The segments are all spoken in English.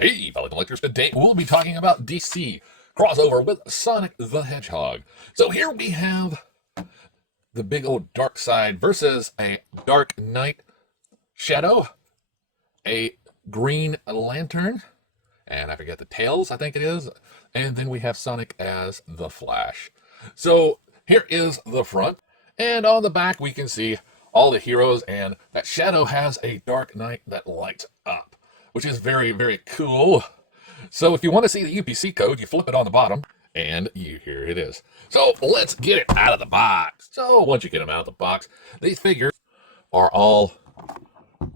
Hey, fellow collectors, today we'll be talking about DC crossover with Sonic the Hedgehog. So here we have the big old Darkseid versus a Dark Knight Shadow, a Green Lantern, and I forget the Tails, I think it is, and then we have Sonic as the Flash. So here is the front, and on the back we can see all the heroes, and that Shadow has a Dark Knight that lights up, which is very, very cool. So if you want to see the UPC code, you flip it on the bottom, and here it is. So let's get it out of the box. So once you get them out of the box, these figures are all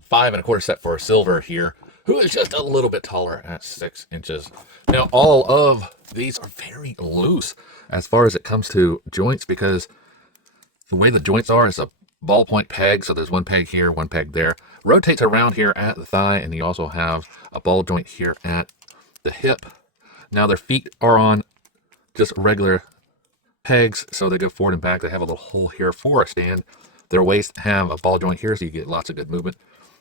5 1/4 set for Silver here, who is just a little bit taller at 6 inches. Now all of these are very loose as far as it comes to joints, because the way the joints are is a ballpoint peg, so there's one peg here, one peg there. Rotates around here at the thigh, and you also have a ball joint here at the hip. Now their feet are on just regular pegs, so they go forward and back. They have a little hole here for a stand. Their waist have a ball joint here, so you get lots of good movement.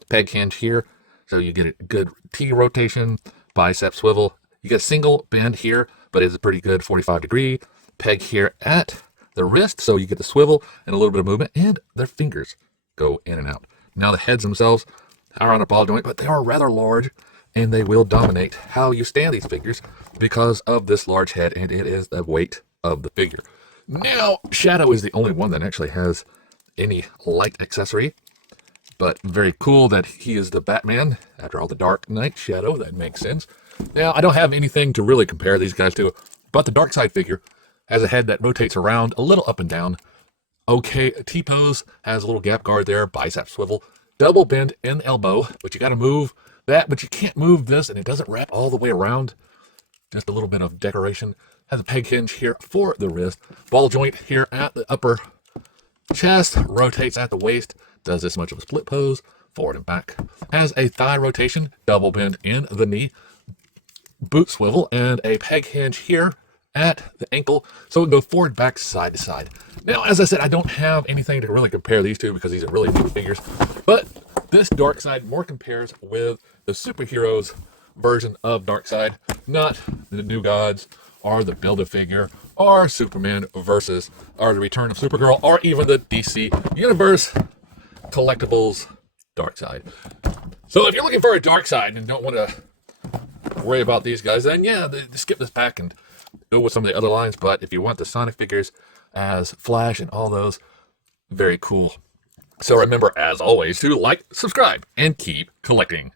Peg hinge here, so you get a good T rotation, bicep swivel. You get a single bend here, but it's a pretty good 45-degree. Peg here at the wrist, so you get the swivel and a little bit of movement, and their fingers go in and out. Now the heads themselves are on a ball joint, but they are rather large, and they will dominate how you stand these figures because of this large head, and it is the weight of the figure. Now, Shadow is the only one that actually has any light accessory, but very cool that he is the Batman. After all, the Dark Knight Shadow, that makes sense. Now, I don't have anything to really compare these guys to, but the Darkseid figure has a head that rotates around a little up and down. Okay, T-pose has a little gap guard there, bicep swivel, double bend in elbow, but you got to move that, but you can't move this, and it doesn't wrap all the way around. Just a little bit of decoration. Has a peg hinge here for the wrist, ball joint here at the upper chest, rotates at the waist, does this much of a split pose, forward and back. Has a thigh rotation, double bend in the knee, boot swivel, and a peg hinge here at the ankle, so it can go forward, back, side to side. Now, as I said, I don't have anything to really compare these two because these are really new figures, but this Darkseid more compares with the superheroes version of Darkseid, not the New Gods, or the Build-A-Figure, or Superman versus, or the Return of Supergirl, or even the DC Universe Collectibles Darkseid. So if you're looking for a Darkseid and don't want to worry about these guys, then yeah, skip this pack and go with some of the other lines. But if you want the Sonic figures as Flash and all those, very cool. So remember, as always, to like, subscribe, and keep collecting.